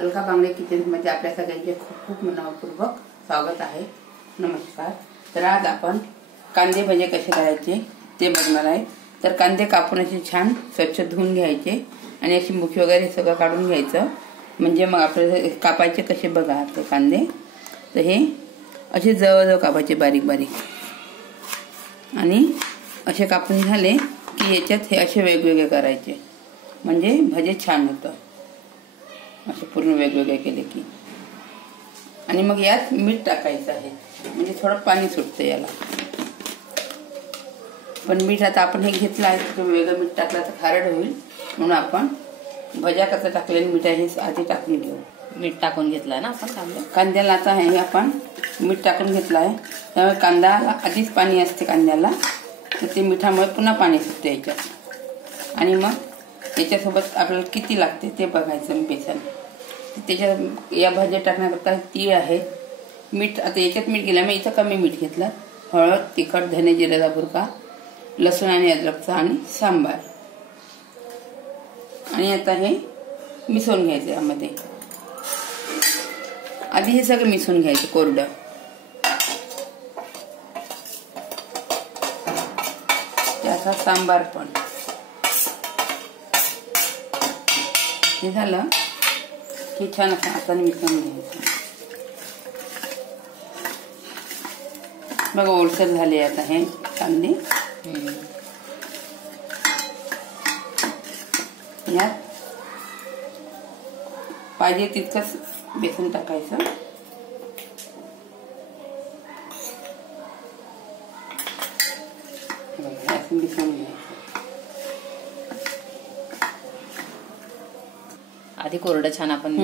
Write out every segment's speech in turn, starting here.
अलका बांगडे किचनमध्ये आपल्या सगळ्यांचे खूप खूप मनपूर्वक स्वागत आहे। नमस्कार। तर आज आपण कांदे भजे कसे करायचे ते बघणार आहे। तर कांदे कापून असे छान स्वच्छ धुवून घ्यायचे आणि अशी मुठी वगैरे सगळं काढून घ्यायचं, म्हणजे मग आपल्याला कापायचे कसे बघा ते कांदे। तर हे असे जवळ कापायचे बारीक बारीक आणि असे कापून झाले की याच्यात हे असे वेगवेगळे करायचे, म्हणजे भजे छान होतं। असे पूर्ण वेगवेगळे केले की आणि मग यात मीठ टाकायचं आहे, म्हणजे थोडं पाणी सुटतं याला। पण मीठ आता आपण हे घेतलं आहे तर वेगळं मीठ टाकलं तर खारट होईल, म्हणून आपण भजा कसं टाकलेलं मीठ आहे आधी टाकून घेऊ। मीठ टाकून घेतलंय ना आपण कांद्याला। आता हे आपण मीठ टाकून घेतलं आहे, त्यामुळे कांद्याला आधीच पाणी असते कांद्याला, तर ते मिठामुळे पुन्हा पाणी सुटते याच्यात। आणि मग याच्यासोबत आपल्याला किती लागते ते बघायचं बेसन। त्याच्यात या भाज्या टाकण्याकरता तीळ आहे, मीठ आता याच्यात मीठ गेल्यामुळे इथं कमी मीठ घेतलं, हळद, तिखट, धने जिऱ्याचा बुरका, लसूण आणि अद्रकचा आणि सांबार। आणि आता हे मिसळून घ्यायचं यामध्ये। आधी हे सगळं मिसळून घ्यायचं कोरडं। त्याचा सांबार पण हे झालं की छान असं हाताने मिसळून घ्यायचं। बघा ओलसर झाले आता हे कांदे। यात पाहिजे तितकंच बेसन टाकायचं, मिसळून घ्यायचं। आधी कोरडं छान आपण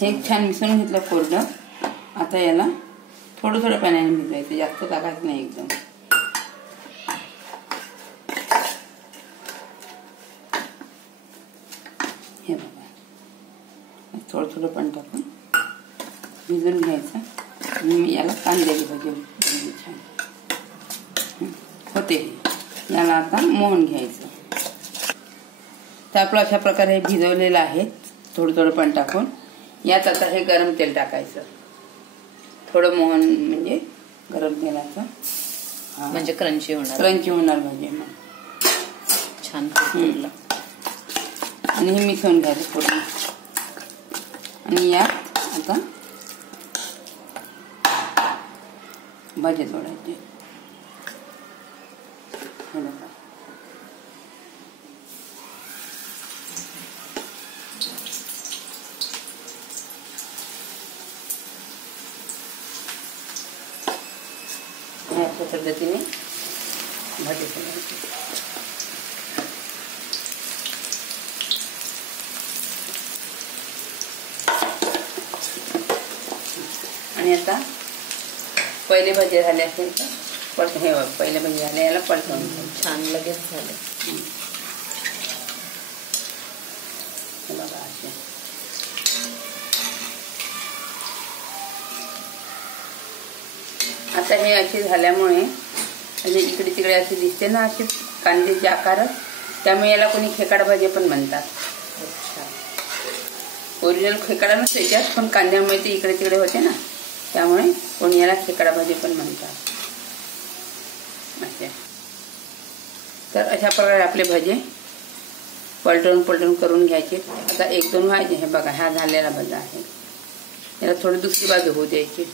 हे छान मिसळून घेतलं कोरडं। आता याला थोडं थोडं पाण्याने भिजवायचं, जास्त टाकायचं नाही एकदम। हे बघा थोडं थोडं पाणी टाकून भिजवून घ्यायचं आणि याला कांदे भजी छान होते। याला आता मोहन घ्यायचं। तर आपलं अशा प्रकारे भिजवलेलं आहे थोडं थोडं पाणी टाकून। यात आता हे गरम तेल टाकायचं, थोडं मोहन म्हणजे गरम तेलाचं, म्हणजे क्रंची होणार भाजी मग छान। आणि हे मिसळून घ्यायचं पूर्ण। आणि यात आता भाजी सोडायची। अशा पद्धतीने भाजी सोडायची। आणि आता पहिले भजे झाले असेल तर हे पहिले भजे झाले, याला पलटवून छान लगेच झाले। बघा असे आता हे असे झाल्यामुळे म्हणजे इकडे तिकडे असे दिसते ना असे कांद्याचे आकार, त्यामुळे याला कोणी खेकडा भाजी पण म्हणतात। ओरिजिनल खेकडा नसते याच्यात, पण कांद्यामुळे ते इकडे तिकडे होते ना, त्यामुळे कोणी याला खेकडा भाजी पण म्हणतात असे। तर अशा प्रकारे आपले भजे पलटून करून घ्यायचे। आता एक दोन व्हायचे। हे बघा हा झालेला भजा आहे, याला थोडी दुसरी बाजू होऊ द्यायची।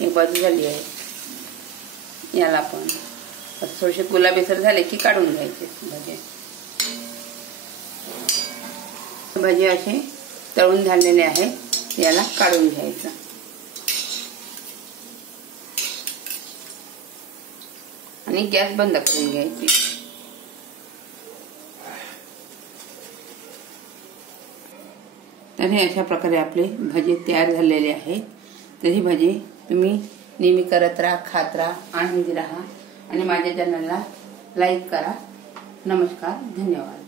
एक बाजू झाली आहे, याला पण थोडेसे गुलाबीसर झाले की काढून घ्यायचे भजे। भजे असे तळून झालेले आहेत, याला काढून घ्यायचं आणि गॅस बंद करून घ्यायची। तर हे अशा प्रकारे आपले भजे तयार झालेले आहेत। तर ही भजी तुम्ही नेहमी करत राहा, खात राहा, आनंदी राहा आणि माझ्या चॅनलला लाईक करा। नमस्कार, धन्यवाद।